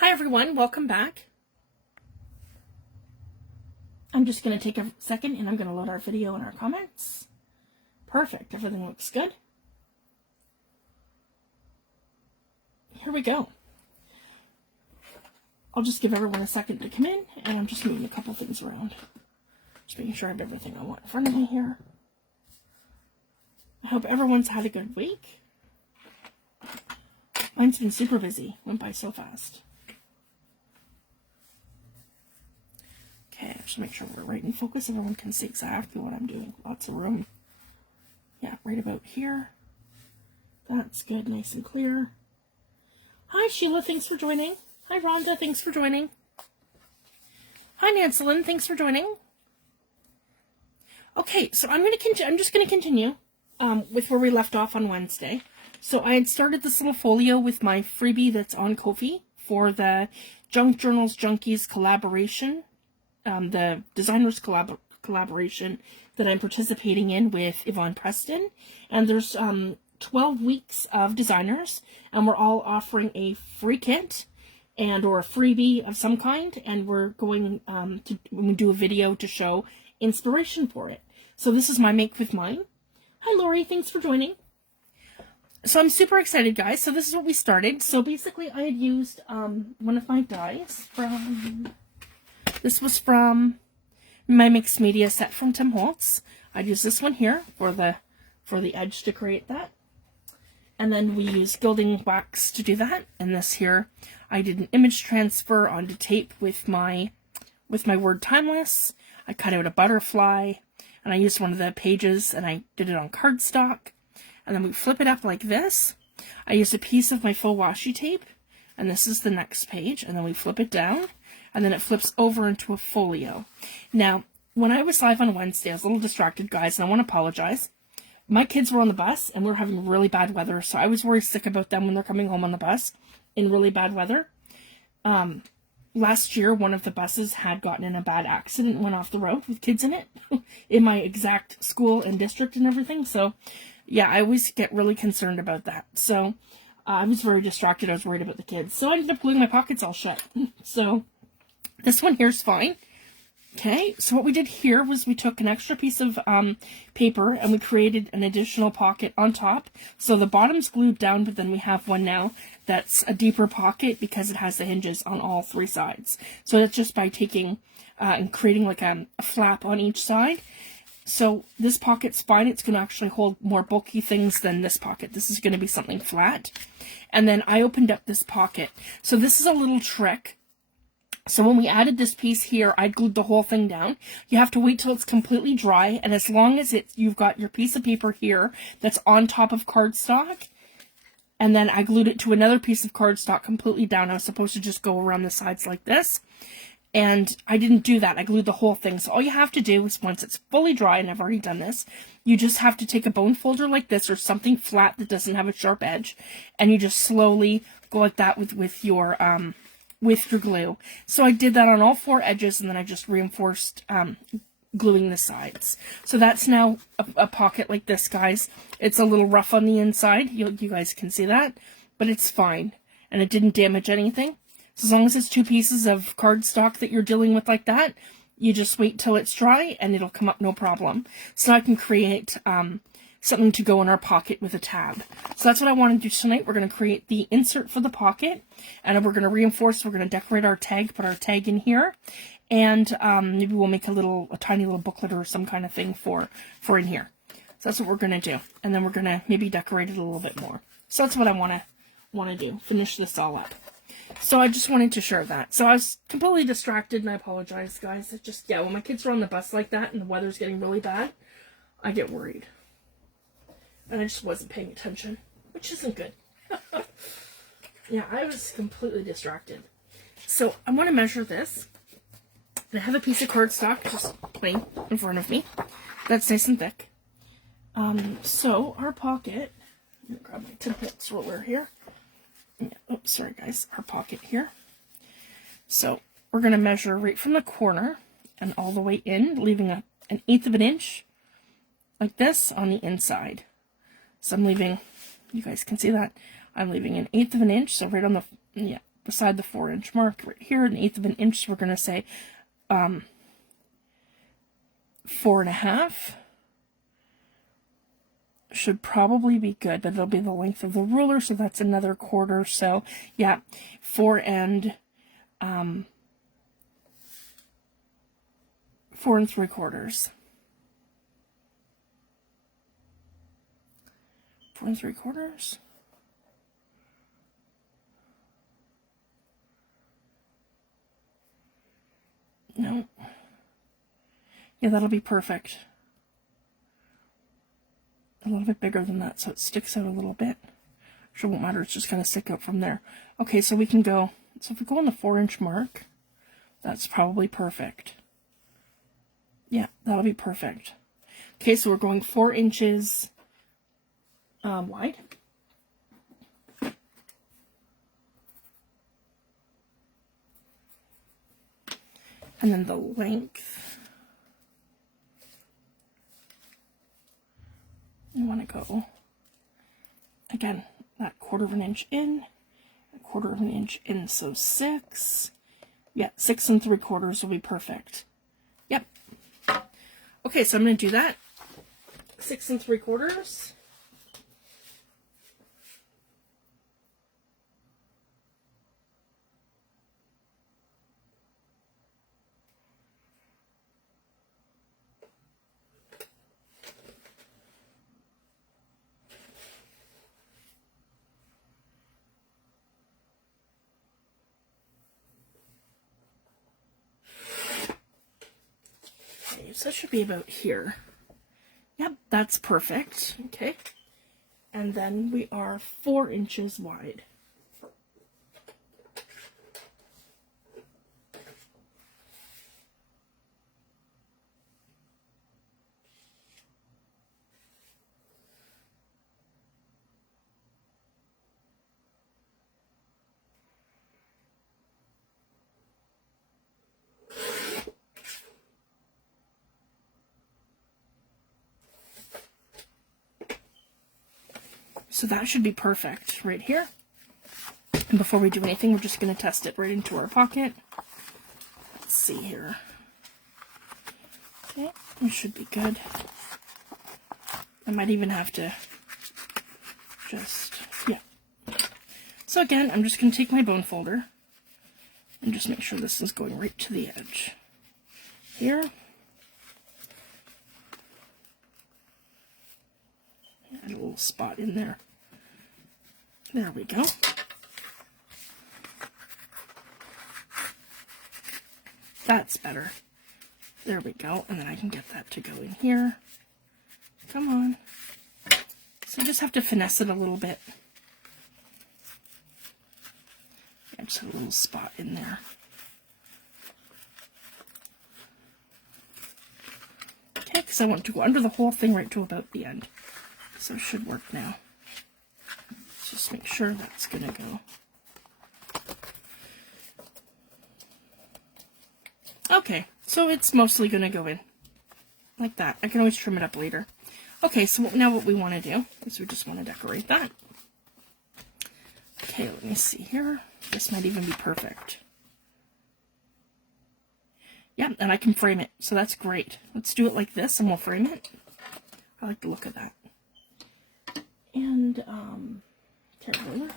Hi everyone, welcome back. I'm just going to take a second and I'm going to load our video and our comments. Perfect, everything looks good. Here we go. I'll just give everyone a second to come in and I'm just moving a couple things around. Just making sure I have everything I want in front of me here. I hope everyone's had a good week. Mine's been super busy, went by so fast. Okay, just make sure we're right in focus. Everyone can see exactly what I'm doing. Lots of room. Yeah, right about here. That's good, nice and clear. Hi Sheila, thanks for joining. Hi Rhonda, thanks for joining. Hi Nancelyn, thanks for joining. Okay, so I'm just gonna continue with where we left off on Wednesday. So I had started this little folio with my freebie that's on Ko-fi for the Junk Journals Junkies collaboration. The designers collaboration that I'm participating in with Yvonne Preston. And there's 12 weeks of designers, and we're all offering a free kit and or a freebie of some kind, and we're going to do a video to show inspiration for it. So this is my make with mine. Hi Lori, thanks for joining. So I'm super excited, guys. So this is what we started. So basically I had used one of my dies from... This was from my mixed media set from Tim Holtz. I'd use this one here for the edge to create that. And then we used gilding wax to do that. And this here, I did an image transfer onto tape with my Word Timeless. I cut out a butterfly, and I used one of the pages, and I did it on cardstock. And then we flip it up like this. I used a piece of my full washi tape, and this is the next page. And then we flip it down. And then it flips over into a folio. Now, when I was live on Wednesday, I was a little distracted, guys, and I want to apologize. My kids were on the bus, and we were having really bad weather, so I was worried sick about them when they're coming home on the bus in really bad weather. Last year, one of the buses had gotten in a bad accident and went off the road with kids in it, in my exact school and district and everything. So, yeah, I always get really concerned about that. So, I was very distracted. I was worried about the kids. So, I ended up gluing my pockets all shut. So... this one here is fine. Okay, so what we did here was we took an extra piece of paper and we created an additional pocket on top. So the bottom's glued down, but then we have one now that's a deeper pocket because it has the hinges on all three sides. So that's just by taking and creating like a flap on each side. So this pocket's fine. It's going to actually hold more bulky things than this pocket. This is going to be something flat. And then I opened up this pocket. So this is a little trick. So when we added this piece here, I glued the whole thing down. You have to wait till it's completely dry, and as long as you've got your piece of paper here that's on top of cardstock, and then I glued it to another piece of cardstock completely down. I was supposed to just go around the sides like this, and I didn't do that. I glued the whole thing. So all you have to do is once it's fully dry, and I've already done this, you just have to take a bone folder like this or something flat that doesn't have a sharp edge, and you just slowly go like that with your glue. So I did that on all four edges, and then I just reinforced gluing the sides. So that's now a pocket like this, guys. It's a little rough on the inside. You guys can see that, but it's fine, and it didn't damage anything. So as long as it's two pieces of cardstock that you're dealing with like that, you just wait till it's dry, and it'll come up no problem. So I can create something to go in our pocket with a tab. So that's what I want to do tonight. We're going to create the insert for the pocket, and we're going to reinforce, we're going to decorate our tag, put our tag in here, and maybe we'll make a tiny little booklet or some kind of thing for in here. So that's what we're going to do, and then we're going to maybe decorate it a little bit more. So that's what I want to do, finish this all up. So I just wanted to share that. So I was completely distracted, and I apologize, guys. It just, yeah, when my kids are on the bus like that and the weather's getting really bad, I get worried. And I just wasn't paying attention, which isn't good. Yeah, I was completely distracted. So I want to measure this. And I have a piece of cardstock just plain in front of me. That's nice and thick. So our pocket, I'm going to grab my templates ruler here. Yeah, oops, sorry guys, our pocket here. So we're going to measure right from the corner and all the way in, leaving an 1/8 of an inch like this on the inside. So I'm leaving, you guys can see that, I'm leaving an 1/8 of an inch, so right on the, yeah, beside the 4-inch mark right here, 1/8 of an inch. So we're going to say 4.5 should probably be good, but it'll be the length of the ruler, so that's another 1/4. So yeah, 4 3/4. 4 3/4. No. Yeah, that'll be perfect. A little bit bigger than that, so it sticks out a little bit. Sure, won't matter, it's just going to stick out from there. Okay, so we can go, so if we go on the 4-inch mark, that's probably perfect. Yeah, that'll be perfect. Okay, so we're going 4 inches wide. And then the length, you want to go, again, that 1/4 of an inch in, 1/4 of an inch in, so 6. Yeah, 6 3/4 will be perfect. Yep. Okay, so I'm going to do that. 6 3/4. So that should be about here. Yep, that's perfect. Okay. And then we are 4 inches wide. So that should be perfect right here. And before we do anything, we're just going to test it right into our pocket. Let's see here. Okay, it should be good. I might even have to just, yeah. So again, I'm just going to take my bone folder and just make sure this is going right to the edge. Here. Add a little spot in there. There we go. That's better. There we go. And then I can get that to go in here. Come on. So you just have to finesse it a little bit. Yeah, just a little spot in there. Okay, because I want to go under the whole thing right to about the end. So it should work now. Let's just make sure that's going to go. Okay, so it's mostly going to go in. Like that. I can always trim it up later. Okay, so now what we want to do is we just want to decorate that. Okay, let me see here. This might even be perfect. Yeah, and I can frame it, so that's great. Let's do it like this and we'll frame it. I like the look of that. And, Carolina.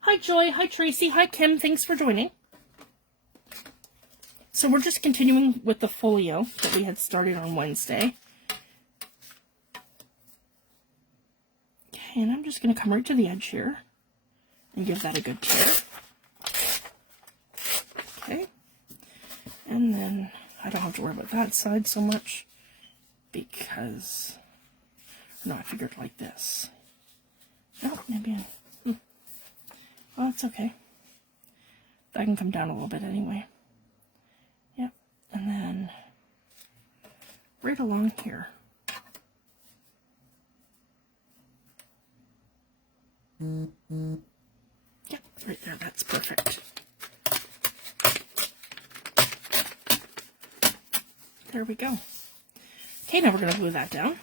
Hi Joy, hi Tracy, hi Kim, thanks for joining. So we're just continuing with the folio that we had started on Wednesday. Okay, and I'm just going to come right to the edge here and give that a good tear. Okay, and then I don't have to worry about that side so much because, no, I figured like this. No, maybe, well, it's okay. That can come down a little bit anyway. Yep, and then right along here. Yep, right there, that's perfect. There we go. Okay, now we're going to glue that down.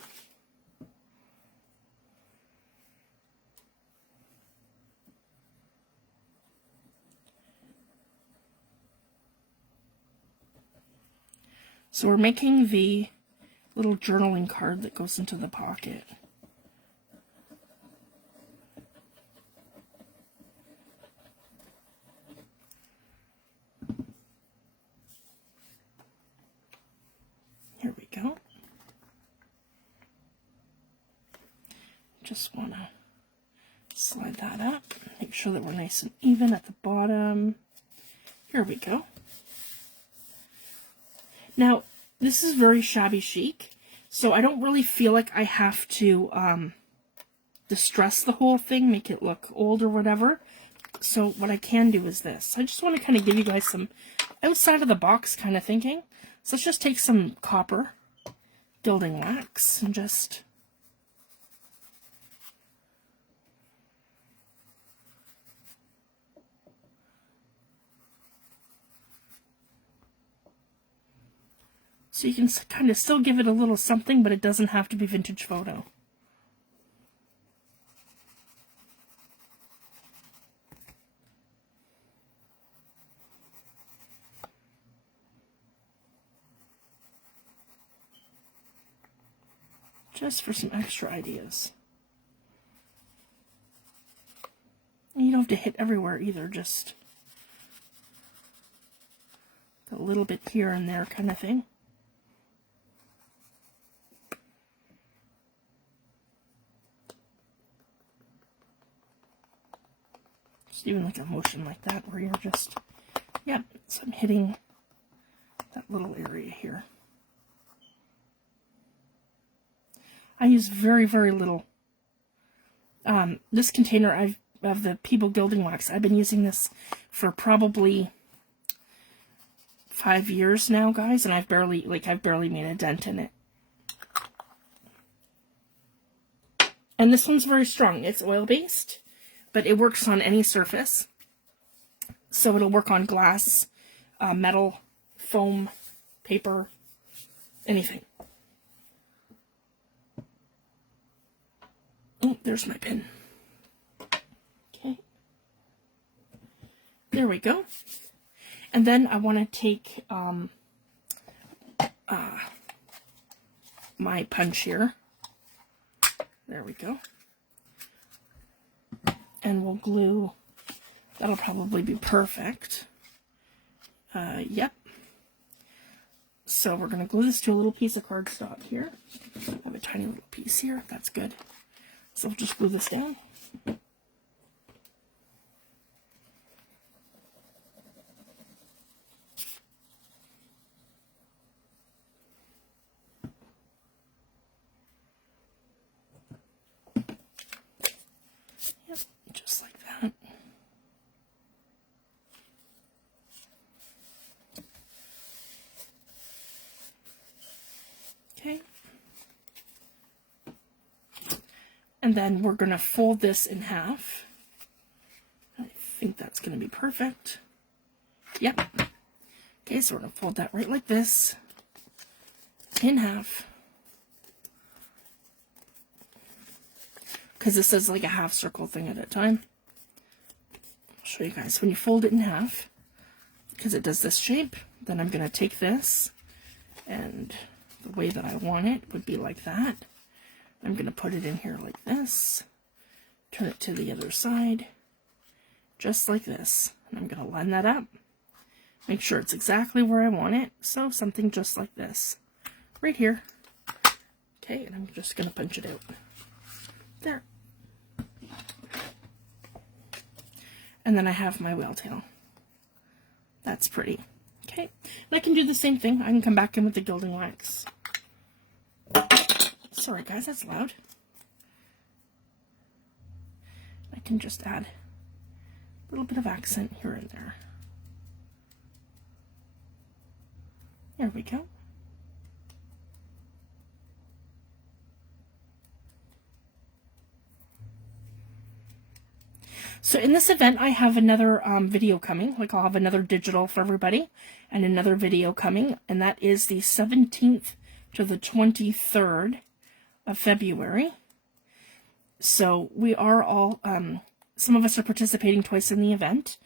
So we're making the little journaling card that goes into the pocket. Here we go. Just want to slide that up, make sure that we're nice and even at the bottom. Here we go. Now, this is very shabby chic, so I don't really feel like I have to distress the whole thing, make it look old or whatever. So what I can do is this. I just want to kind of give you guys some outside of the box kind of thinking. So let's just take some copper gilding wax and just so you can kind of still give it a little something, but it doesn't have to be vintage photo. Just for some extra ideas. And you don't have to hit everywhere either, just a little bit here and there kind of thing. Just even like a motion like that where you're just, yeah, so I'm hitting that little area here. I use very, very little. This container of the Peeble Gilding Wax, I've been using this for probably 5 years now, guys, and I've barely made a dent in it. And this one's very strong. It's oil-based, but it works on any surface. So it'll work on glass, metal, foam, paper, anything. Oh, there's my pin. Okay. There we go. And then I want to take my punch here. There we go. And we'll glue. That'll probably be perfect. Yep. So we're going to glue this to a little piece of cardstock here. I have a tiny little piece here. That's good. So we'll just glue this down. Yep, just like that. Okay. And then we're going to fold this in half. I think that's going to be perfect. Yep. Okay, so we're going to fold that right like this, in half. Because this is like a half circle thing at a time. I'll show you guys. When you fold it in half, because it does this shape, then I'm going to take this, and the way that I want it would be like that. I'm going to put it in here like this, turn it to the other side, just like this. And I'm going to line that up, make sure it's exactly where I want it. So something just like this, right here. Okay, and I'm just going to punch it out. There. And then I have my whale tail. That's pretty. Okay, and I can do the same thing. I can come back in with the gilding wax. Sorry guys, that's loud. I can just add a little bit of accent here and there. There we go. So in this event, I have another video coming. Like I'll have another digital for everybody and another video coming. And that is the 17th to the 23rd of February. So we are all, some of us are participating twice in the event.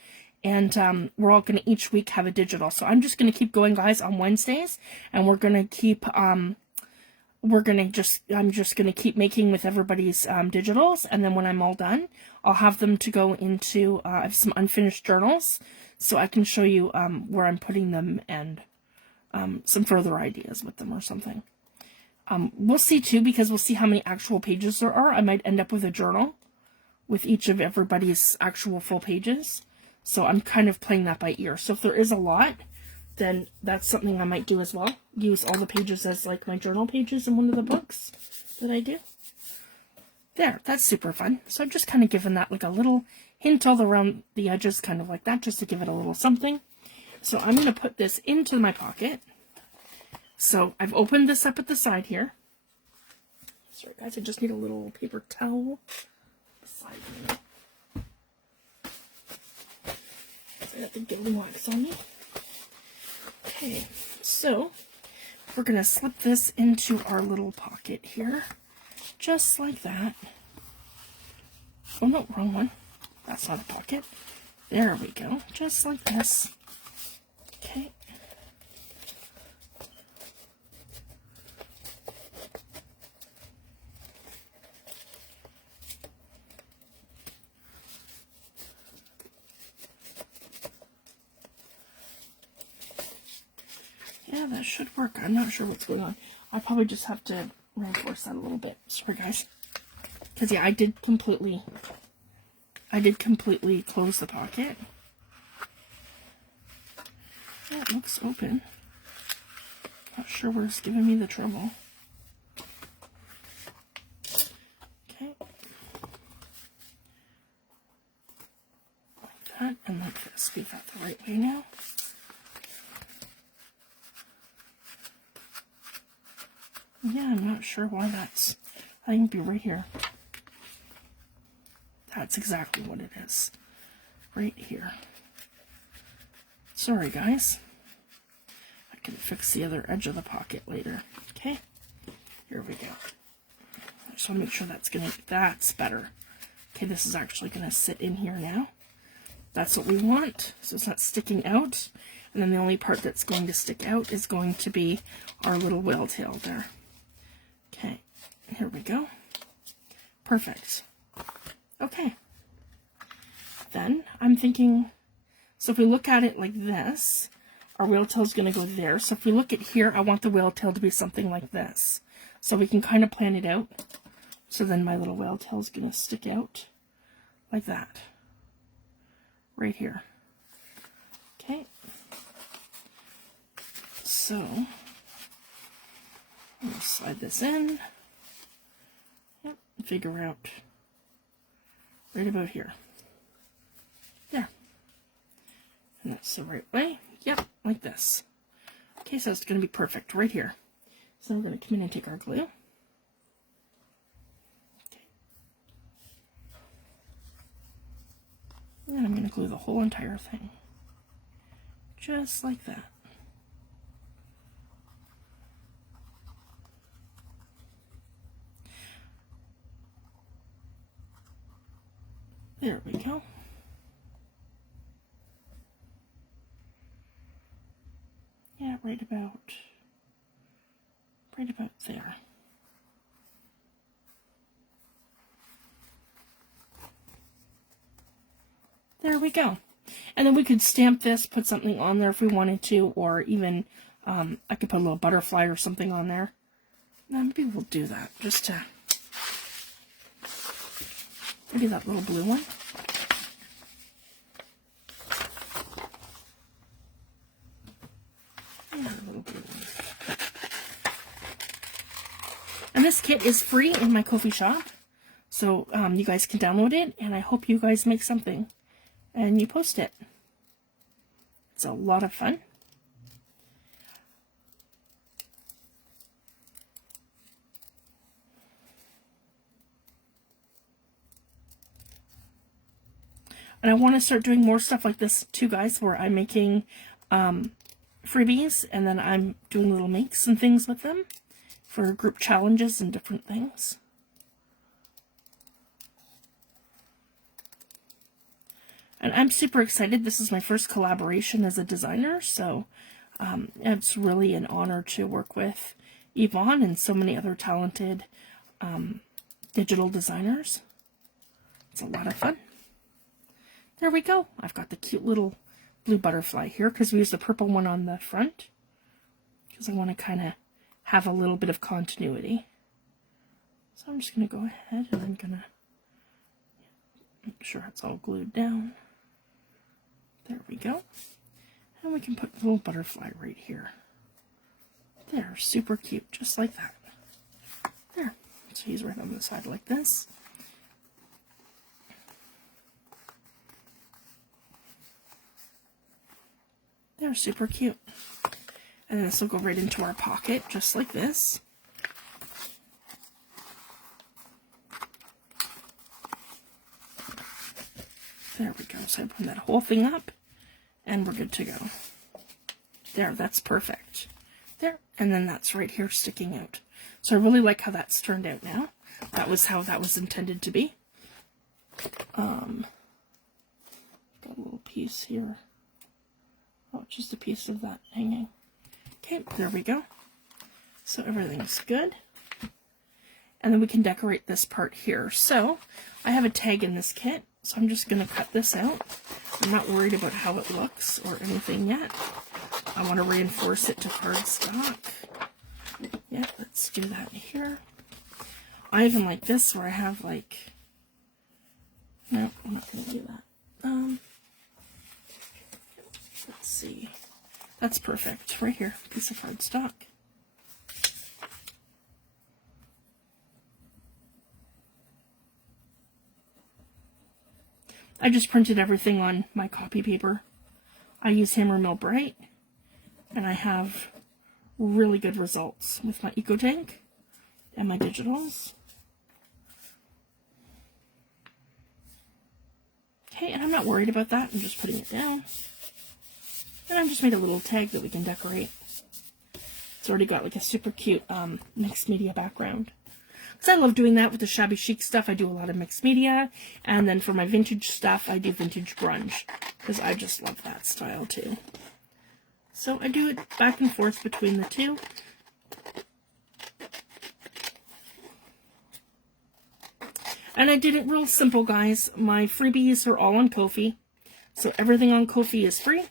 and we're all going to each week have a digital. So I'm just going to keep going, guys, on Wednesdays, and we're going to keep I'm just going to keep making with everybody's digitals, and then when I'm all done, I'll have them to go into I have some unfinished journals, so I can show you where I'm putting them, and some further ideas with them or something. We'll see too, because we'll see how many actual pages there are. I might end up with a journal with each of everybody's actual full pages. So I'm kind of playing that by ear. So if there is a lot, then that's something I might do as well. Use all the pages as like my journal pages in one of the books that I do. There, that's super fun. So I'm just kind of giving that like a little hint all around the edges, kind of like that, just to give it a little something. So I'm going to put this into my pocket. So I've opened this up at the side here. Sorry guys, I just need a little paper towel beside me. I got the gilding wax on me. Okay, so we're going to slip this into our little pocket here. Just like that. Oh no, wrong one. That's not a pocket. There we go. Just like this. Okay. Yeah, that should work. I'm not sure what's going on. I'll probably just have to reinforce that a little bit. Sorry, guys. Because, yeah, I did completely close the pocket. Yeah, it looks open. Not sure where it's giving me the trouble. Okay. Like that, and like this. Be that the right way now. Yeah, I'm not sure why that's... I can be right here. That's exactly what it is. Right here. Sorry, guys. I can fix the other edge of the pocket later. Okay? Here we go. I just want to make sure that's better. Okay, this is actually gonna sit in here now. That's what we want. So it's not sticking out. And then the only part that's going to stick out is going to be our little whale tail there. Okay, here we go. Perfect. Okay. Then I'm thinking, so if we look at it like this, our whale tail is going to go there. So if we look at here, I want the whale tail to be something like this. So we can kind of plan it out. So then my little whale tail is going to stick out like that. Right here. Okay. So I'm going to slide this in. Yep, figure out right about here. There. And that's the right way. Yep, like this. Okay, so it's going to be perfect right here. So we're going to come in and take our glue. Okay. And I'm going to glue the whole entire thing. Just like that. There we go. Yeah, right about there. There we go. And then we could stamp this, put something on there if we wanted to, or even I could put a little butterfly or something on there. Now, maybe we'll do that just to... Maybe that little blue one. Yeah, a little blue one. And this kit is free in my Ko-fi shop. So you guys can download it, and I hope you guys make something and you post it. It's a lot of fun. And I want to start doing more stuff like this too, guys, where I'm making freebies, and then I'm doing little makes and things with them for group challenges and different things. And I'm super excited. This is my first collaboration as a designer, so it's really an honor to work with Yvonne and so many other talented digital designers. It's a lot of fun. There we go. I've got the cute little blue butterfly here because we used the purple one on the front because I want to kind of have a little bit of continuity. So I'm just going to go ahead and I'm going to make sure it's all glued down. There we go. And we can put a little butterfly right here. There, super cute, just like that. There. So he's right on the side like this. They're super cute. And this will go right into our pocket, just like this. There we go. So I put that whole thing up, and we're good to go. There, that's perfect. There, and then that's right here sticking out. So I really like how that's turned out now. That was how that was intended to be. Got a little piece here. Oh, just a piece of that hanging. Okay, there we go. So everything's good. And then we can decorate this part here. So I have a tag in this kit, so I'm just going to cut this out. I'm not worried about how it looks or anything yet. I want to reinforce it to cardstock. Yeah, let's do that here. I even like this where I have like... No, I'm not going to do that. Let's see. That's perfect. Right here. Piece of cardstock. I just printed everything on my copy paper. I use Hammer Mill Bright, and I have really good results with my EcoTank and my digitals. Okay, and I'm not worried about that. I'm just putting it down. And I've just made a little tag that we can decorate. It's already got like a super cute mixed media background. Because I love doing that with the shabby chic stuff. I do a lot of mixed media. And then for my vintage stuff, I do vintage grunge. Because I just love that style too. So I do it back and forth between the two. And I did it real simple, guys. My freebies are all on Ko-fi. So everything on Ko-fi is free.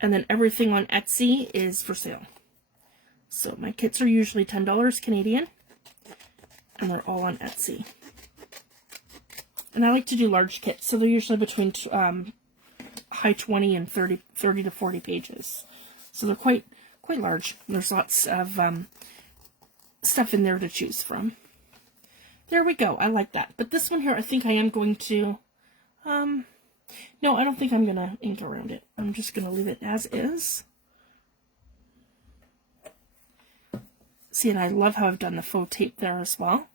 And then everything on Etsy is for sale. So my kits are usually $10 Canadian. And they're all on Etsy. And I like to do large kits. So they're usually between high 20 and 30 to 40 pages. So they're quite large. There's lots of stuff in there to choose from. There we go. I like that. But this one here, I think I am going to... no, I don't think I'm going to ink around it. I'm just going to leave it as is. See, and I love how I've done the faux tape there as well.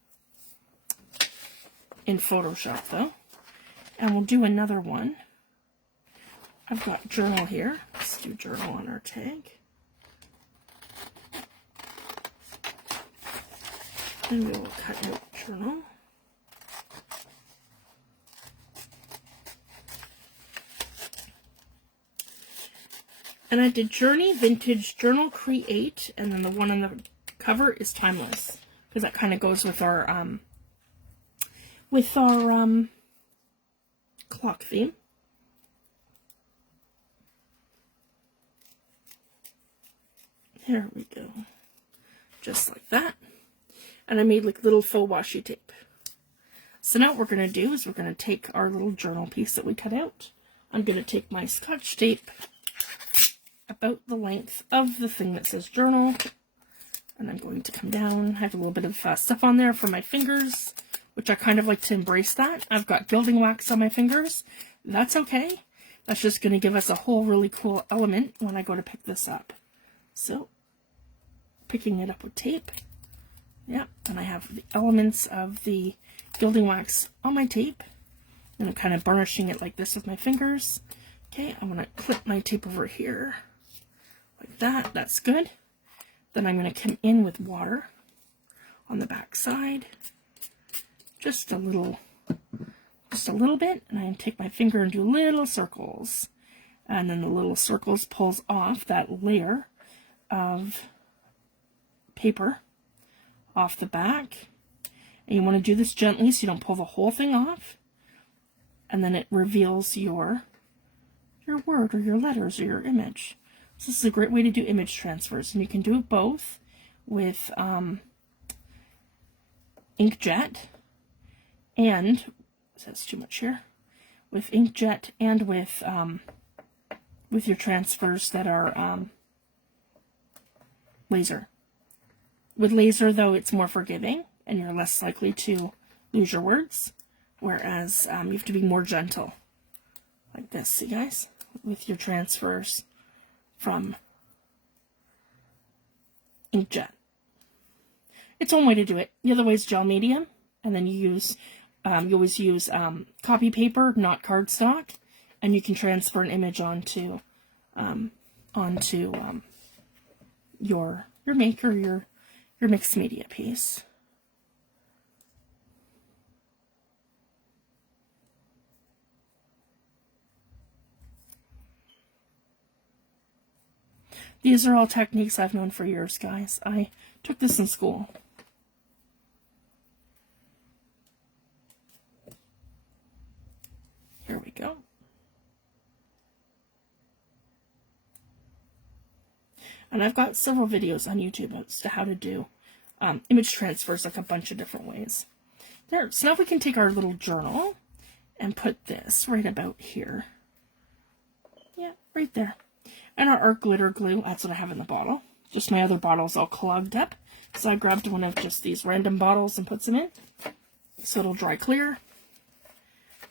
In Photoshop, though. And we'll do another one. I've got journal here. Let's do journal on our tag. And we will cut out journal. And I did Journey, Vintage, Journal, Create, and then the one on the cover is Timeless, because that kind of goes with our clock theme. There we go. Just like that. And I made like little faux washi tape. So now what we're going to do is we're going to take our little journal piece that we cut out. I'm going to take my Scotch tape about the length of the thing that says journal, and I'm going to come down. I have a little bit of stuff on there for my fingers, which I kind of like to embrace that. I've got gilding wax on my fingers. That's okay. That's just going to give us a whole really cool element when I go to pick this up. So, picking it up with tape. Yeah, and I have the elements of the gilding wax on my tape. And I'm kind of burnishing it like this with my fingers. Okay, I'm going to clip my tape over here. Like that. That's good. Then I'm going to come in with water on the back side. Just a little just a little bit, and I take my finger and do little circles. And then the little circles pulls off that layer of paper off the back. And you want to do this gently so you don't pull the whole thing off. And then it reveals your word or your letters or your image. So this is a great way to do image transfers. And you can do it both with inkjet and, that's too much here, with inkjet and with your transfers that are laser. With laser, though, it's more forgiving and you're less likely to lose your words, whereas you have to be more gentle, like this, see guys, with your transfers from inkjet. It's one way to do it. The other way is gel medium, and then you always use copy paper, not cardstock, and you can transfer an image onto your maker, your mixed media piece. These are all techniques I've known for years, guys. I took this in school. Here we go. And I've got several videos on YouTube as to how to do image transfers, like a bunch of different ways. There. So now we can take our little journal and put this right about here. Yeah, right there. And our art glitter glue, that's what I have in the bottle. Just my other bottle's all clogged up. So I grabbed one of just these random bottles and put some in. So it'll dry clear.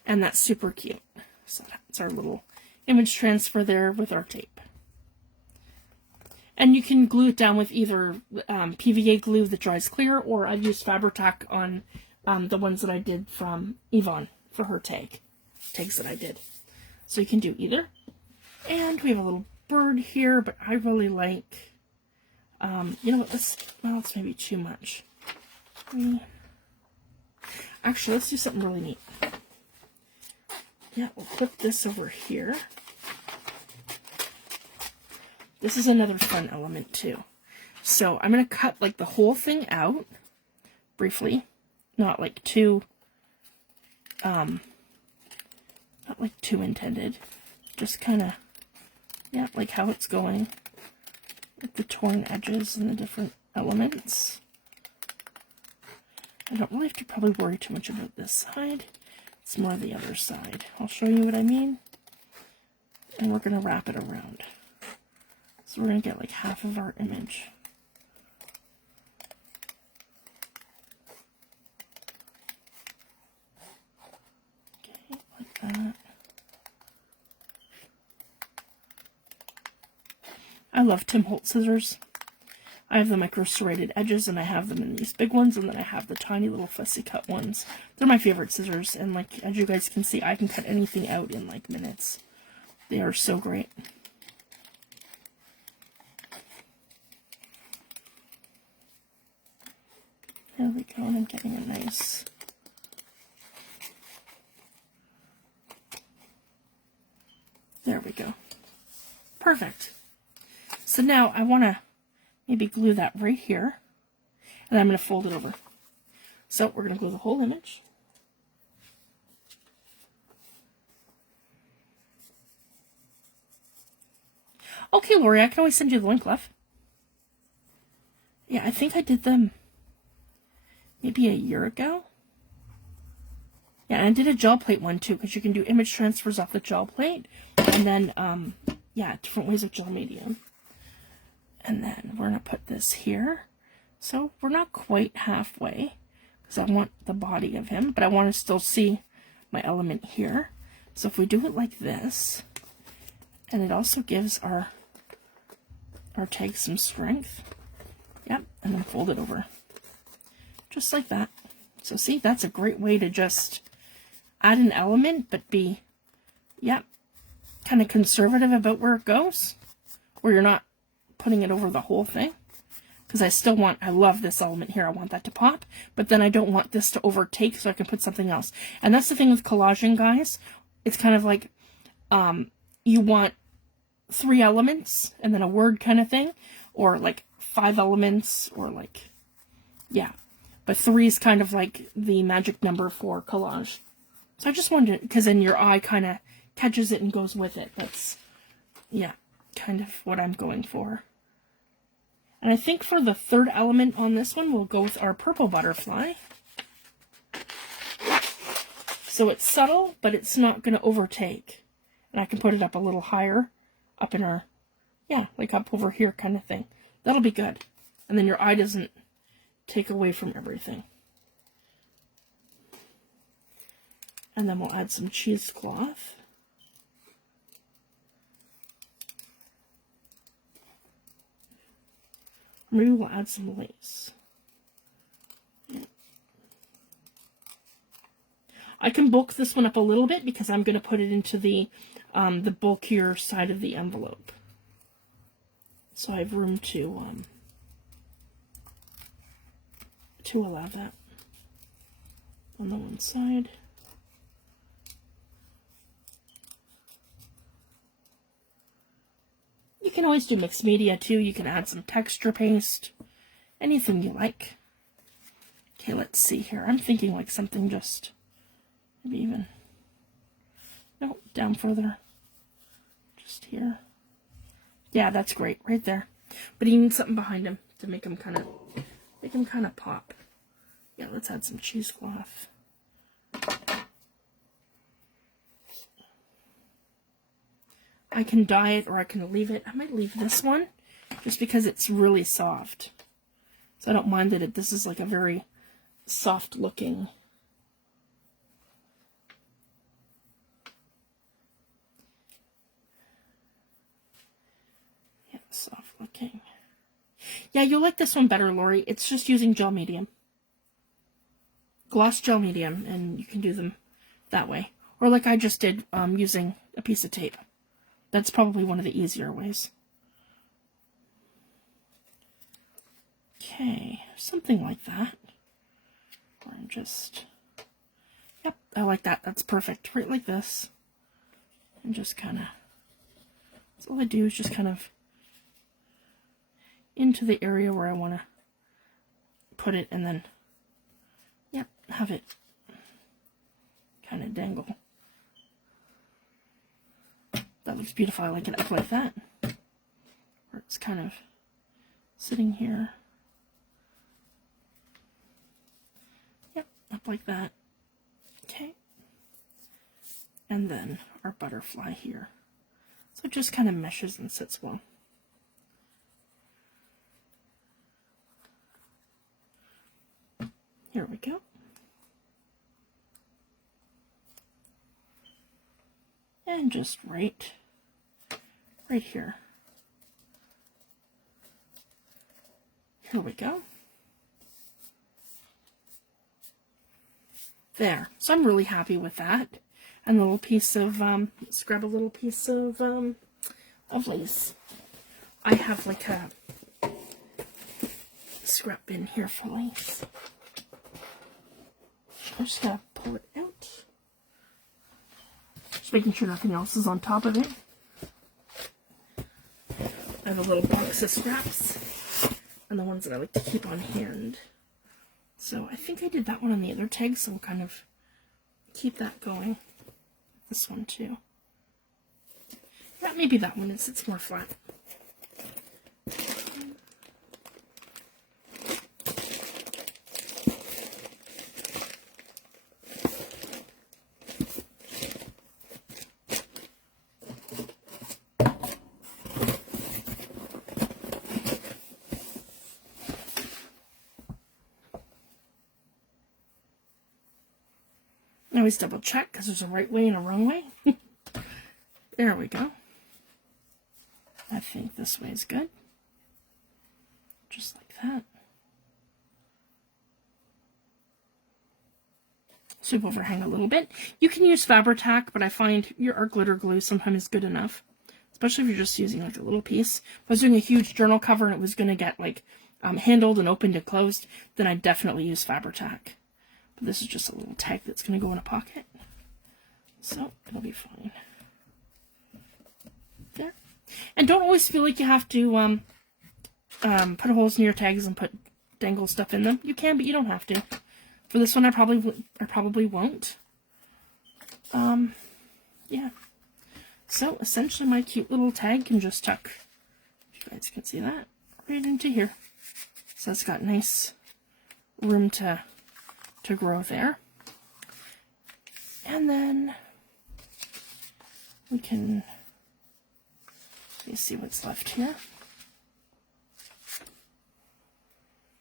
And that's super cute. So that's our little image transfer there with our tape. And you can glue it down with either PVA glue that dries clear, or I've used Fabri-Tac on the ones that I did from Yvonne for her tags that I did. So you can do either. And we have a little bird here, but I really like, you know what, well, it's maybe too much. Actually, let's do something really neat. Yeah, we'll put this over here. This is another fun element too. So I'm going to cut like the whole thing out briefly, not like too intended. Just kind of, yeah, like how it's going with the torn edges and the different elements. I don't really have to probably worry too much about this side. It's more the other side. I'll show you what I mean. And we're going to wrap it around. So we're going to get like half of our image. Okay, like that. I love Tim Holtz scissors. I have the micro serrated edges, and I have them in these big ones, and then I have the tiny little fussy cut ones. They're my favorite scissors, and like as you guys can see, I can cut anything out in like minutes. They are so great. There we go, and I'm getting a nice... There we go. Perfect. So now I want to maybe glue that right here, and I'm going to fold it over. So we're going to glue the whole image. Okay, Lori, I can always send you the link, love. Yeah, I think I did them maybe a year ago. Yeah, and I did a gel plate one too, because you can do image transfers off the gel plate. And then, yeah, different ways of gel medium. And then we're going to put this here. So we're not quite halfway, because I want the body of him, but I want to still see my element here. So if we do it like this, and it also gives our tag some strength. Yep, and then fold it over. Just like that. So see, that's a great way to just add an element, but be, yep, kind of conservative about where it goes, where you're not putting it over the whole thing. because I still want, I love this element here, I want that to pop, but then I don't want this to overtake, so I can put something else. And that's the thing with collaging, guys. It's kind of like, you want 3 elements, and then a word kind of thing, or like 5 elements, or like, yeah. But 3 is kind of like the magic number for collage. So I just wanted, because then your eye kind of catches it and goes with it. That's, yeah, kind of what I'm going for. And I think for the 3rd element on this one, we'll go with our purple butterfly. So it's subtle, but it's not going to overtake. And I can put it up a little higher, up in our, yeah, like up over here kind of thing. That'll be good. And then your eye doesn't take away from everything. And then we'll add some cheesecloth. Maybe we'll add some lace. Yeah. I can bulk this one up a little bit because I'm going to put it into the bulkier side of the envelope. So I have room to allow that on the one side. You can always do mixed media too. You can add some texture paste, anything you like. Okay, let's see here. I'm thinking like something just, maybe even, no, down further, just here. Yeah, that's great, right there. But you need something behind him to make him kind of pop. Yeah, let's add some cheesecloth. I can dye it or I can leave it. I might leave this one just because it's really soft. So I don't mind that this is like a very soft looking. Yeah, soft looking. Yeah, you'll like this one better, Lori. It's just using gel medium. Gloss gel medium, and you can do them that way. Or like I just did, using a piece of tape. That's probably one of the easier ways. Okay, something like that. Or just, yep, I like that. That's perfect. Right like this. And just kind of, that's all I do is just kind of into the area where I want to put it, and then, yep, have it kind of dangle. That looks beautiful. I like it up like that. Where it's kind of sitting here. Yep, up like that. Okay. And then our butterfly here. So it just kind of meshes and sits well. Here we go. And just right here. Here we go. There. So I'm really happy with that. And a little piece of, let's grab a little piece of lace. I have like a scrap bin here for lace. I'm just gonna pull it out. Just making sure nothing else is on top of it. I have a little box of scraps and the ones that I like to keep on hand. So I think I did that one on the other tag, so we'll kind of keep that going. This one too. Yeah, maybe that one is, it's more flat. I always double check because there's a right way and a wrong way. There we go. I think this way is good. Just like that. Sweep overhang a little bit. You can use Fabri-Tac, but I find your art glitter glue sometimes is good enough. Especially if you're just using like a little piece. If I was doing a huge journal cover and it was going to get like handled and opened and closed, then I'd definitely use Fabri-Tac. But this is just a little tag that's going to go in a pocket. So it'll be fine. There. And don't always feel like you have to put holes in your tags and put dangle stuff in them. You can, but you don't have to. For this one, I probably won't. Yeah. So essentially, my cute little tag can just tuck, if you guys can see that, right into here. So it's got nice room to grow there. And then we can, let's see what's left here.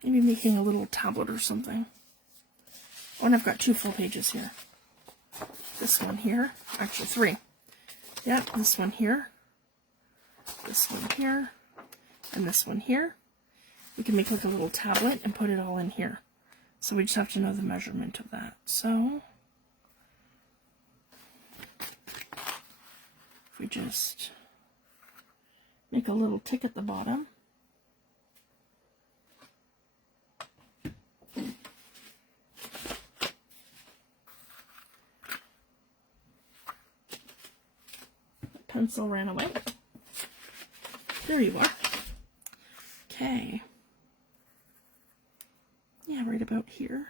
Maybe making a little tablet or something. Oh, and I've got 2 full pages here. This one here, actually 3. Yeah, this one here, this one here, and this one here. We can make like a little tablet and put it all in here. So we just have to know the measurement of that. So if we just make a little tick at the bottom. Pencil ran away. There you are. Okay. Yeah, right about here.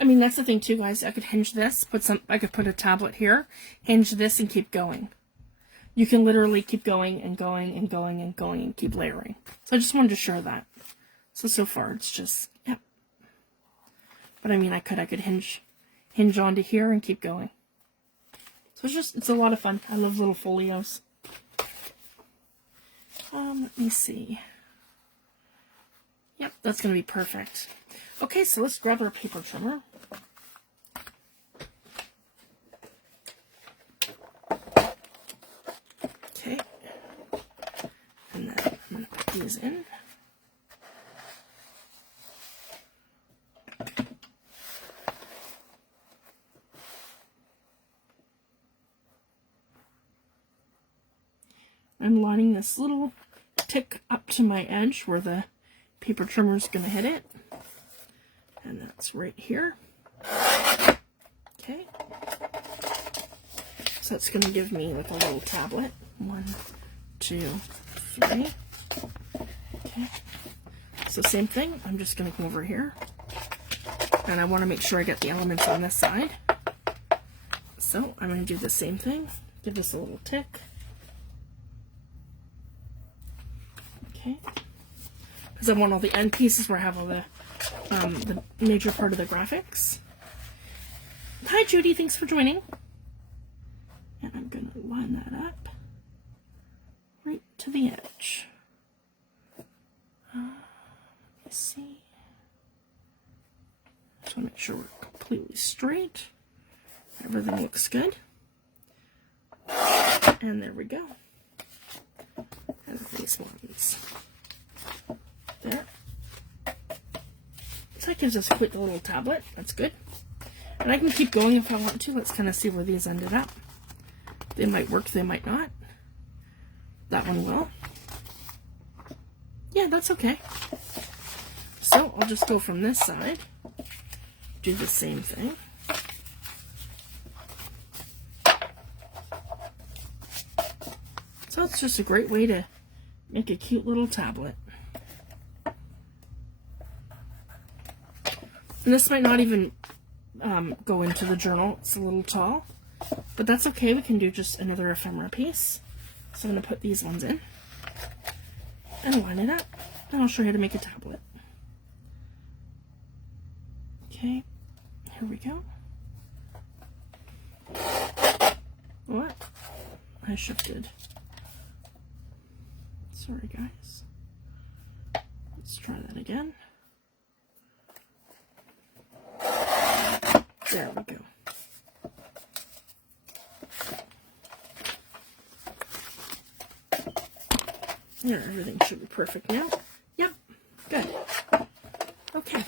I mean, that's the thing too, guys. I could hinge this, I could put a tablet here, hinge this, and keep going. You can literally keep going and going and going and going and keep layering. So I just wanted to share that. So far it's just, yep. But I mean, I could hinge onto here and keep going. So it's a lot of fun. I love little folios. Let me see. Yep, that's going to be perfect. Okay, so let's grab our paper trimmer. Okay. And then I'm going to put these in. I'm lining this little tick up to my edge where the paper trimmer is going to hit it. And that's right here. Okay. So that's going to give me like a little tablet. 1, 2, 3. Okay. So same thing. I'm just going to come over here. And I want to make sure I get the elements on this side. So I'm going to do the same thing. Give this a little tick. Okay, because I want all the end pieces where I have all the major part of the graphics. Hi Judy, thanks for joining. And I'm going to line that up right to the edge. Let's see. Just want to make sure we're completely straight. Everything looks good. And there we go. And these ones. There. So that gives us a quick little tablet. That's good. And I can keep going if I want to. Let's kind of see where these ended up. They might work, they might not. That one will. Yeah, that's okay. So I'll just go from this side. Do the same thing. So it's just a great way to make a cute little tablet. And this might not even go into the journal. It's a little tall. But that's okay. We can do just another ephemera piece. So I'm going to put these ones in. And line it up. And I'll show you how to make a tablet. Okay. Here we go. What? I shifted. Sorry, guys. Let's try that again. There we go. There, everything should be perfect now. Yep, good. Okay.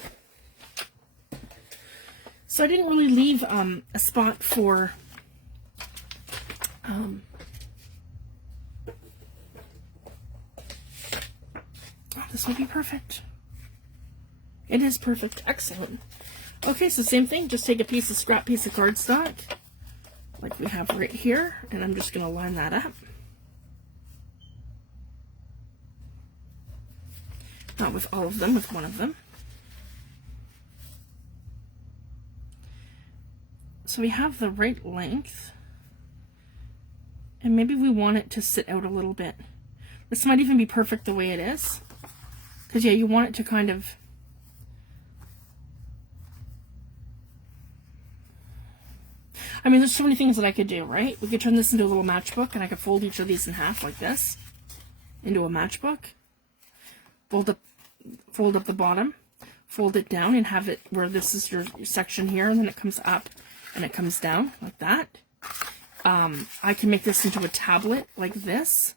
So I didn't really leave a spot for oh, this would be perfect. It is perfect. Excellent. Okay, so same thing. Just take a scrap piece of cardstock, like we have right here, and I'm just going to line that up. Not with all of them, with one of them. So we have the right length. And maybe we want it to sit out a little bit. This might even be perfect the way it is. Because, yeah, you want it to kind of... I mean, there's so many things that I could do, right? We could turn this into a little matchbook, and I could fold each of these in half like this. Into a matchbook. Fold up the bottom. Fold it down and have it where this is your section here, and then it comes up and it comes down like that. I can make this into a tablet like this.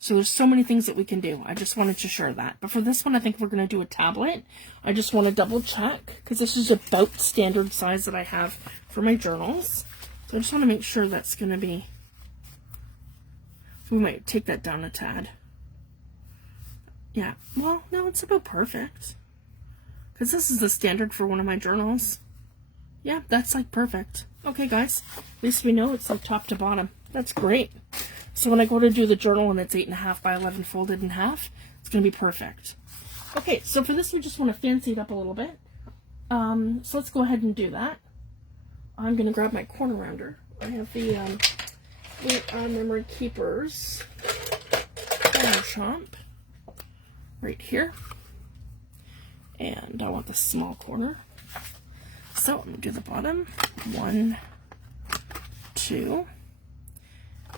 So there's so many things that we can do. I just wanted to share that. But for this one, I think we're going to do a tablet. I just want to double check because this is about standard size that I have for my journals. So I just want to make sure that's going to be... We might take that down a tad. Yeah, well, no, it's about perfect. Because this is the standard for one of my journals. Yeah, that's like perfect. Okay, guys, at least we know it's like top to bottom. That's great. So when I go to do the journal and it's 8.5 by 11 folded in half, it's going to be perfect. Okay, so for this, we just want to fancy it up a little bit. So let's go ahead and do that. I'm going to grab my corner rounder. I have the Memory Keepers corner shop right here. And I want the small corner. So I'm going to do the bottom. 1, 2.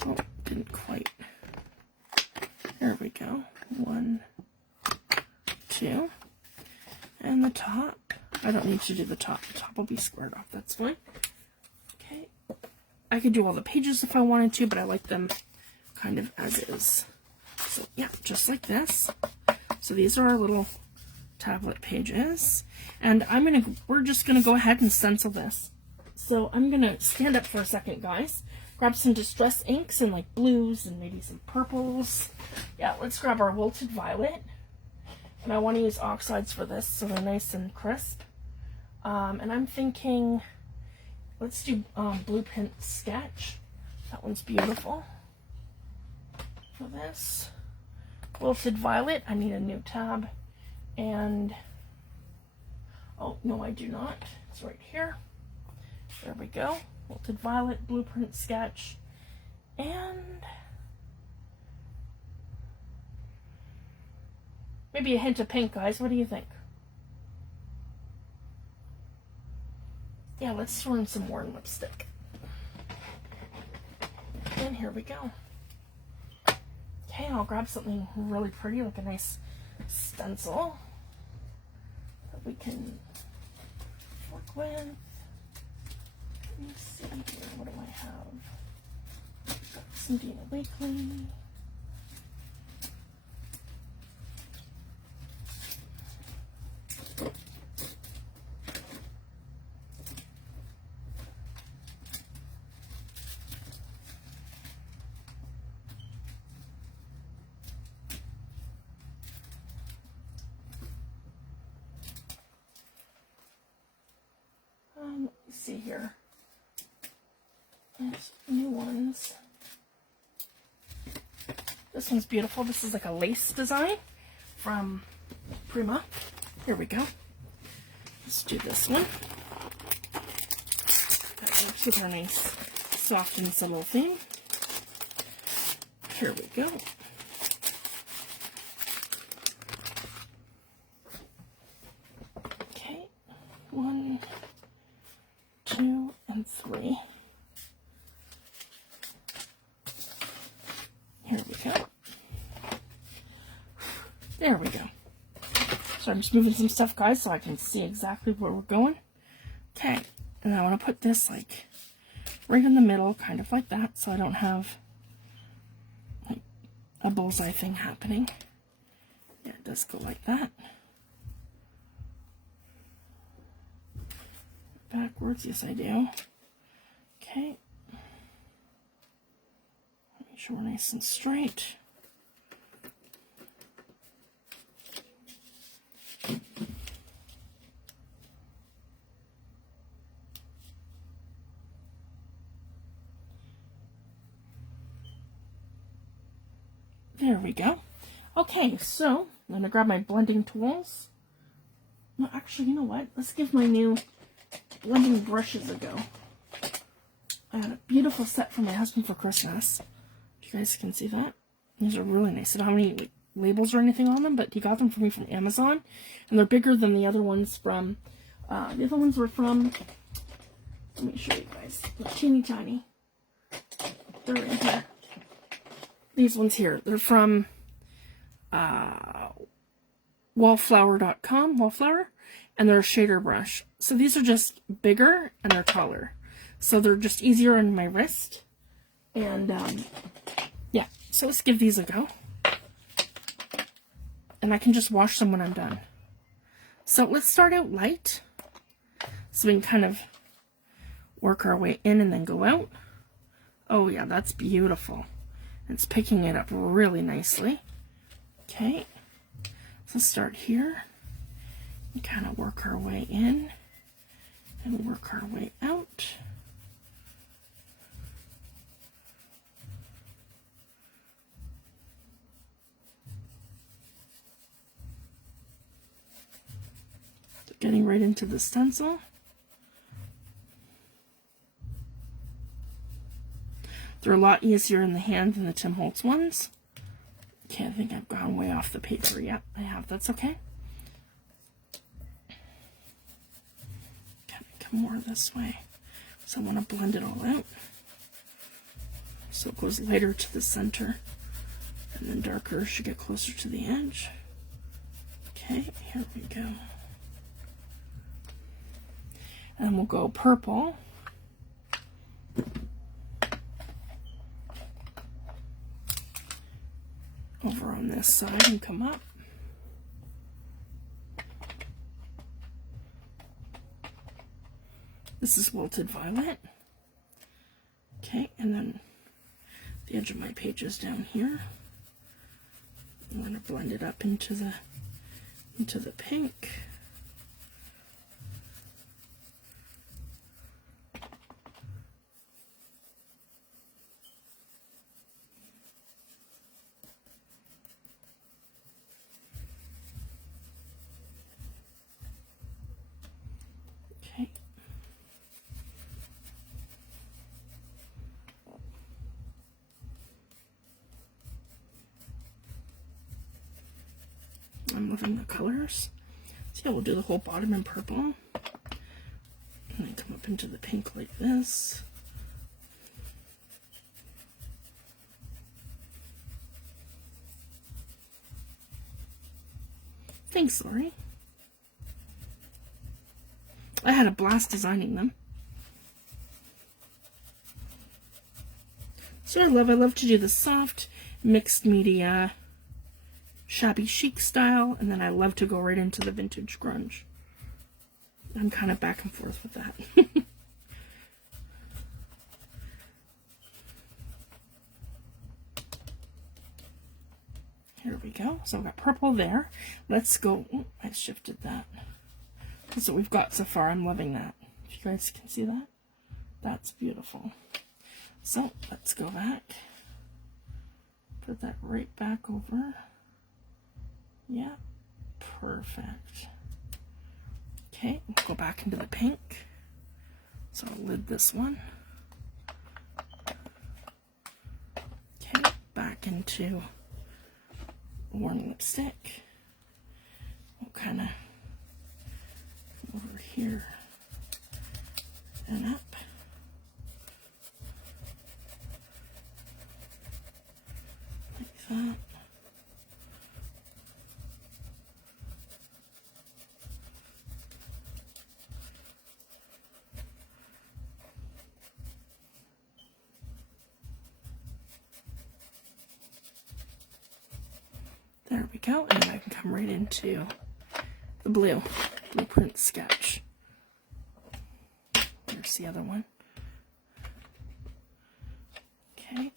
Oh, didn't quite. There we go. 1, 2. And the top. I don't need to do the top. The top will be squared off. That's fine. Okay. I could do all the pages if I wanted to, but I like them kind of as is. So yeah, just like this. So these are our little tablet pages, and we're just gonna go ahead and stencil this. So I'm gonna stand up for a second, guys. Grab some distress inks and like blues and maybe some purples. Yeah, let's grab our wilted violet, and I want to use oxides for this so they're nice and crisp. And I'm thinking, let's do Blueprint Sketch. That one's beautiful. For this wilted violet, I need a new tab. And, oh, no, I do not. It's right here. There we go. Wilted Violet, Blueprint Sketch. And maybe a hint of pink, guys. What do you think? Yeah, let's throw in some worn lipstick. And here we go. Okay, I'll grab something really pretty, like a nice stencil that we can work with. Let me see here. What do I have? Got some Dina Wakley. Let's see here. There's new ones. This one's beautiful. This is like a lace design from Prima. Here we go. Let's do this one. That works with our nice soft and subtle theme. Here we go. Okay. 1, 2, and 3. Here we go. There we go. So I'm just moving some stuff, guys, so I can see exactly where we're going. Okay, and I want to put this like right in the middle, kind of like that, so I don't have like a bullseye thing happening. Yeah, it does go like that. backwards. Yes, I do. Okay. Make sure we're nice and straight. There we go. Okay, so I'm going to grab my blending tools. No, actually, you know what? Let's give my new blending brushes a go. I had a beautiful set from my husband for Christmas. You guys can see that. These are really nice. I don't have any labels or anything on them, but he got them for me from Amazon. And they're bigger than the other ones from, the other ones were from, let me show you guys. They're teeny tiny. They're in here. These ones here, they're from wallflower.com, Wallflower, and they're a shader brush. So these are just bigger and they're taller. So they're just easier on my wrist. And yeah, so let's give these a go. And I can just wash them when I'm done. So let's start out light. So we can kind of work our way in and then go out. Oh yeah, that's beautiful. It's picking it up really nicely. Okay, so start here and kind of work our way in and work our way out. So getting right into the stencil. They're a lot easier in the hand than the Tim Holtz ones. Okay, I think I've gone way off the paper. Yep, I have. That's okay. Kind of come more this way. So I want to blend it all out. So it goes lighter to the center and then darker as you get closer to the edge. Okay, here we go. And we'll go purple. Over on this side and come up. This is Wilted Violet. Okay, and then the edge of my page is down here. I'm going to blend it up into the pink. I'm loving the colors. So yeah, we'll do the whole bottom in purple. And then come up into the pink like this. Thanks, Lori. I had a blast designing them. So I love to do the soft mixed media shabby chic style, and then I love to go right into the vintage grunge. I'm kind of back and forth with that. Here we go. So I've got purple there. Let's go. Oh, I shifted that. That's what we've got so far. I'm loving that. If you guys can see that, that's beautiful. So let's go back. Put that right back over. Yeah, perfect. Okay, we'll go back into the pink. So I'll lid this one. Okay, back into warm lipstick. We'll kind of come over here and up. Like that. There we go, and then I can come right into the blueprint sketch. the other one. Okay.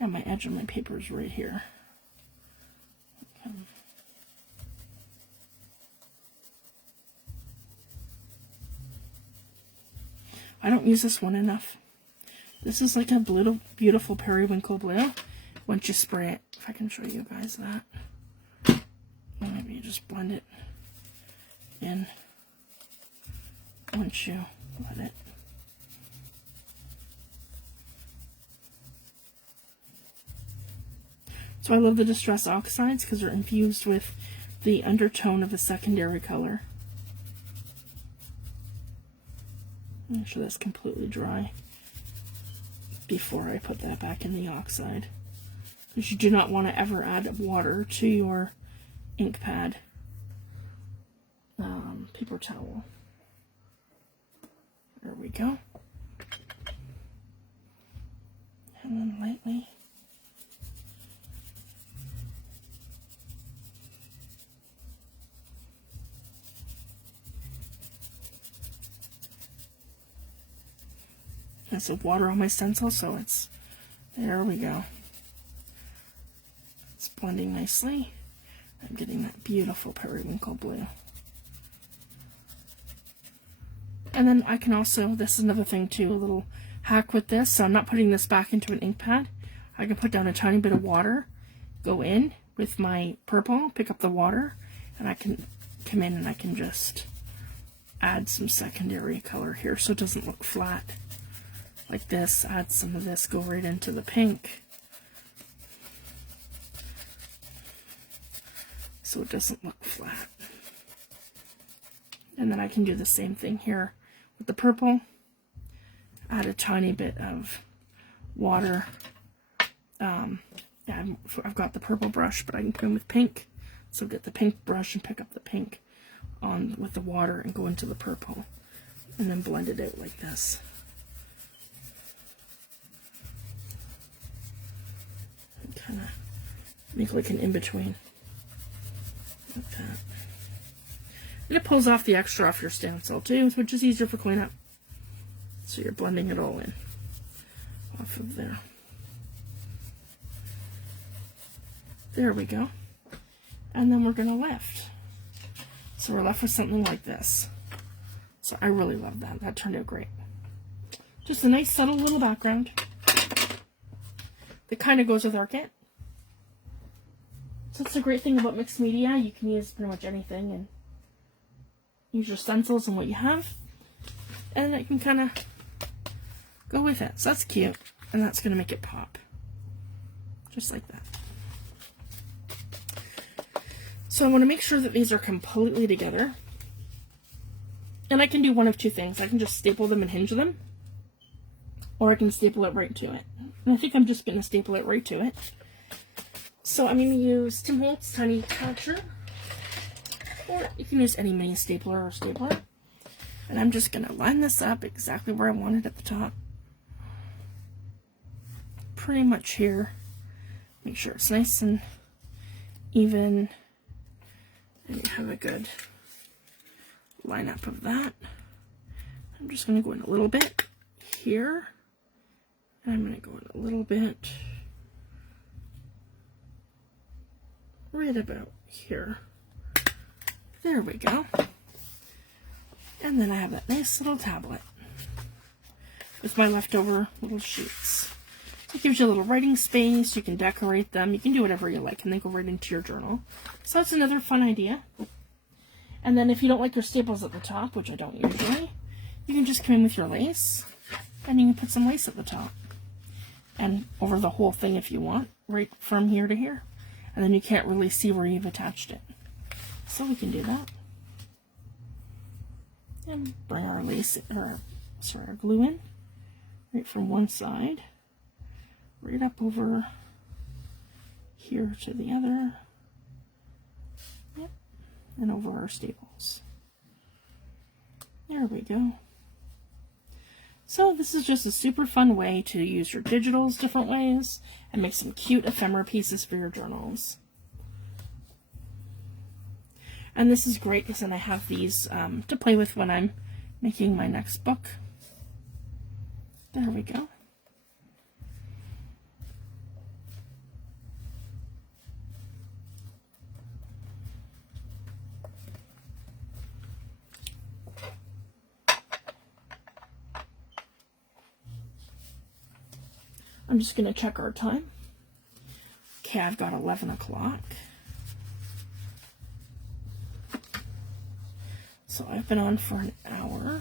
And my edge of my paper is right here. Okay. I don't use this one enough. This is like a beautiful periwinkle blue. Once you spray it, if I can show you guys that. Maybe you just blend it in once you let it. So I love the Distress Oxides because they're infused with the undertone of a secondary color. Make sure that's completely dry before I put that back in the oxide. Because you do not want to ever add water to your ink pad paper towel. There we go. And then lightly. That's some water on my stencil, so it's, there we go. It's blending nicely. I'm getting that beautiful periwinkle blue. And then I can also, this is another thing too, a little hack with this. So I'm not putting this back into an ink pad. I can put down a tiny bit of water, go in with my purple, pick up the water, and I can come in and I can just add some secondary color here so it doesn't look flat. Like this, add some of this, go right into the pink. So it doesn't look flat. And then I can do the same thing here with the purple. Add a tiny bit of water. Yeah, I've got the purple brush, but I can come with pink. So get the pink brush and pick up the pink on with the water and go into the purple. And then blend it out like this. And kind of make like an in-between. Like that. And it pulls off the extra off your stencil too, which is easier for cleanup. So you're blending it all in off of there. There we go. And then we're going to lift. So we're left with something like this. So I really love that. That turned out great. Just a nice subtle little background that kind of goes with our kit. So that's the great thing about mixed media. You can use pretty much anything and use your stencils and what you have. And it can kind of go with it. So that's cute. And that's going to make it pop. Just like that. So I want to make sure that these are completely together. And I can do one of two things. I can just staple them and hinge them. Or I can staple it right to it. And I think I'm just going to staple it right to it. So I'm going to use Tim Holtz Tiny Catcher. Or you can use any mini stapler or stapler. And I'm just going to line this up exactly where I want it at the top. Pretty much here. Make sure it's nice and even. And you have a good line up of that. I'm just going to go in a little bit here. And I'm going to go in a little bit right about here. There we go. And then I have that nice little tablet with my leftover little sheets. So it gives you a little writing space. You can decorate them. You can do whatever you like and they go right into your journal. So it's another fun idea. And then if you don't like your staples at the top, which I don't usually, you can just come in with your lace and you can put some lace at the top and over the whole thing if you want, right from here to here. And then you can't really see where you've attached it. So we can do that. And bring our lace, or sorry, our glue in right from one side, right up over here to the other. Yep, and over our staples. There we go. So this is just a super fun way to use your digitals different ways and make some cute ephemera pieces for your journals. And this is great because then I have these to play with when I'm making my next book. There we go. I'm just going to check our time. Okay, I've got 11 o'clock. So I've been on for an hour.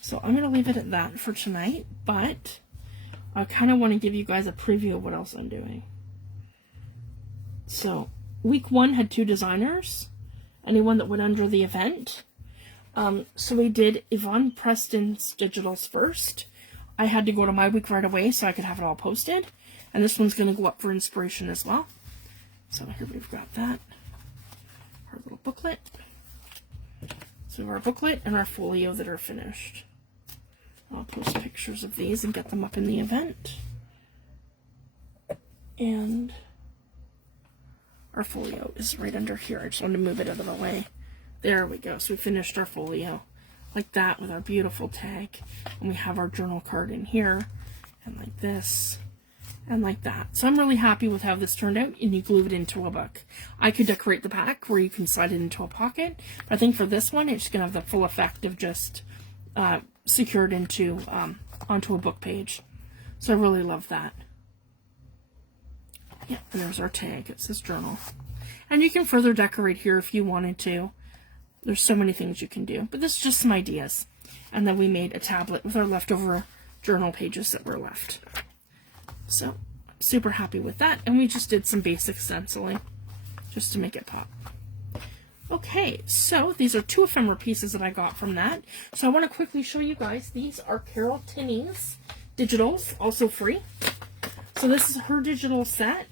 So I'm going to leave it at that for tonight, but I kind of want to give you guys a preview of what else I'm doing. So week 1 had 2 designers, anyone that went under the event. So we did Yvonne Preston's digitals first. I had to go to my week right away so I could have it all posted. And this one's going to go up for inspiration as well. So here we've got that. Our little booklet. So we have our booklet and our folio that are finished. I'll post pictures of these and get them up in the event. And our folio is right under here. I just wanted to move it out of the way. There we go. So we finished our folio like that with our beautiful tag. And we have our journal card in here. And like this. And like that. So I'm really happy with how this turned out, and you glue it into a book. I could decorate the back where you can slide it into a pocket, but I think for this one, it's going to have the full effect of just secured into onto a book page. So I really love that. Yeah, and there's our tag. It says journal. And you can further decorate here if you wanted to. There's so many things you can do, but this is just some ideas. And then we made a tablet with our leftover journal pages that were left. So, I'm super happy with that. And we just did some basic stenciling just to make it pop. Okay, so these are 2 ephemera pieces that I got from that. So I want to quickly show you guys. These are Carol Tinney's digitals, also free. So this is her digital set.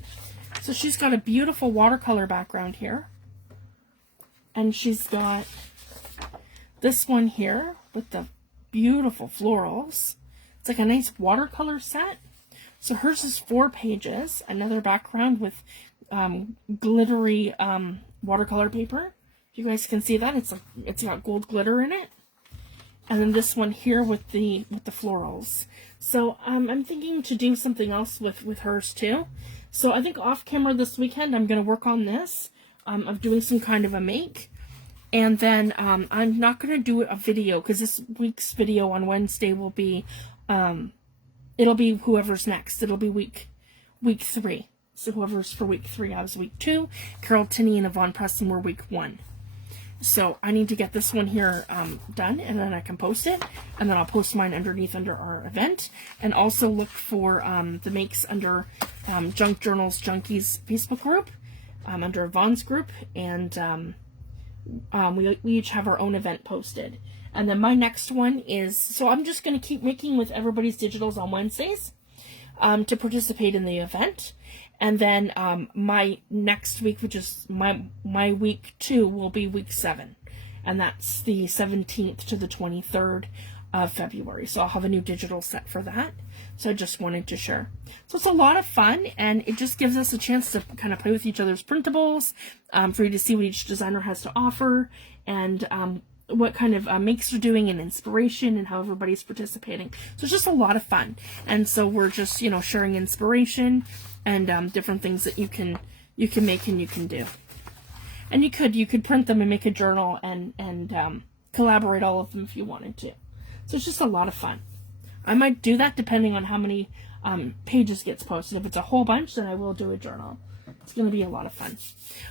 So she's got a beautiful watercolor background here. And she's got this one here with the beautiful florals. It's like a nice watercolor set. So hers is 4 pages, another background with glittery watercolor paper. You guys can see that it's got gold glitter in it, and then this one here with the florals. So I'm thinking to do something else with hers too. So I think off camera this weekend I'm going to work on this of doing some kind of a make, and then I'm not going to do a video because this week's video on Wednesday will be. It'll be whoever's next. It'll be week 3. So whoever's for week 3, I was week 2. Carol Tinney and Yvonne Preston were week 1. So I need to get this one here done, and then I can post it. And then I'll post mine underneath under our event. And also look for the makes under Junk Journals Junkies Facebook group, under Yvonne's group. And we each have our own event posted. And then my next one is, so I'm just going to keep making with everybody's digitals on Wednesdays to participate in the event. And then my next week, which is my week 2, will be week 7. And that's the 17th to the 23rd of February. So I'll have a new digital set for that. So I just wanted to share. So it's a lot of fun, and it just gives us a chance to kind of play with each other's printables, for you to see what each designer has to offer, and what kind of makes they're doing, and inspiration, and how everybody's participating. So it's just a lot of fun. And so we're just, you know, sharing inspiration and different things that you can make and you can do. And you could print them and make a journal and collaborate all of them if you wanted to. So it's just a lot of fun. I might do that depending on how many pages gets posted. If it's a whole bunch, then I will do a journal. It's going to be a lot of fun.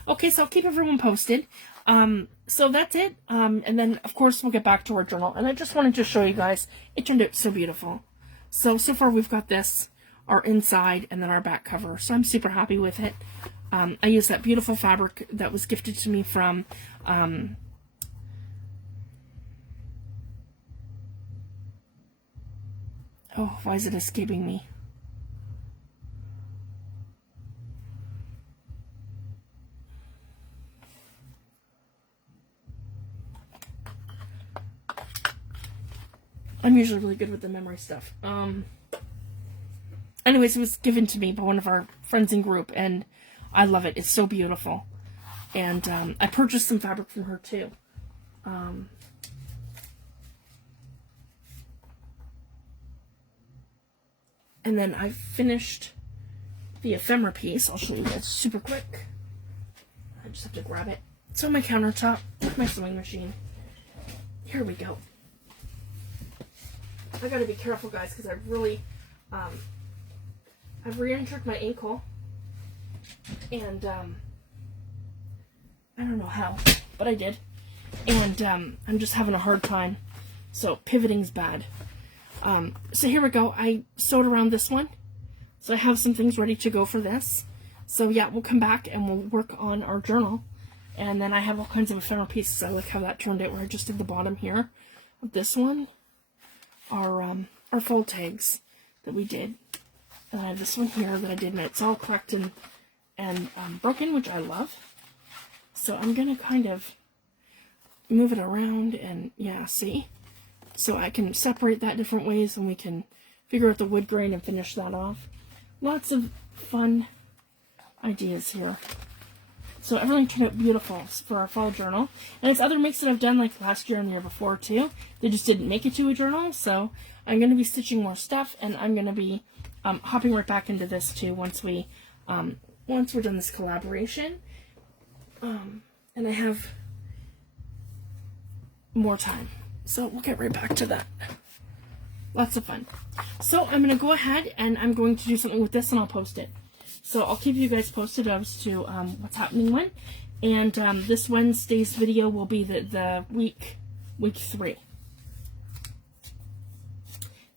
Okay, so I'll keep everyone posted. So that's it. And then, of course, we'll get back to our journal. And I just wanted to show you guys. It turned out so beautiful. So far we've got this, our inside, and then our back cover. So I'm super happy with it. I used that beautiful fabric that was gifted to me from... oh, why is it escaping me? I'm usually really good with the memory stuff. Anyways, it was given to me by one of our friends in group, and I love it. It's so beautiful. And I purchased some fabric from her too. And then I finished the ephemera piece. I'll show you guys super quick. I just have to grab it. It's on my countertop, my sewing machine. Here we go. I gotta be careful, guys, because I've really, I've re-injured my ankle. And, I don't know how, but I did. And, I'm just having a hard time. So, pivoting's bad. So here we go. I sewed around this one. So I have some things ready to go for this. So yeah, we'll come back and we'll work on our journal. And then I have all kinds of ephemera pieces. I like how that turned out, where I just did the bottom here of this one. Our fold tags that we did. And I have this one here that I did, and it's all cracked and broken, which I love. So I'm going to kind of move it around and, yeah, see? So I can separate that different ways, and we can figure out the wood grain and finish that off. Lots of fun ideas here. So everything turned out beautiful for our fall journal. And it's other makes that I've done like last year and the year before too. They just didn't make it to a journal. So I'm going to be stitching more stuff, and I'm going to be hopping right back into this too once we're done this collaboration. And I have more time. So we'll get right back to that. Lots of fun. So I'm going to go ahead and I'm going to do something with this, and I'll post it. So I'll keep you guys posted as to what's happening when. And this Wednesday's video will be the week 3.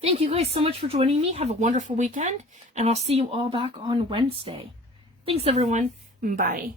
Thank you guys so much for joining me. Have a wonderful weekend, and I'll see you all back on Wednesday. Thanks, everyone. Bye.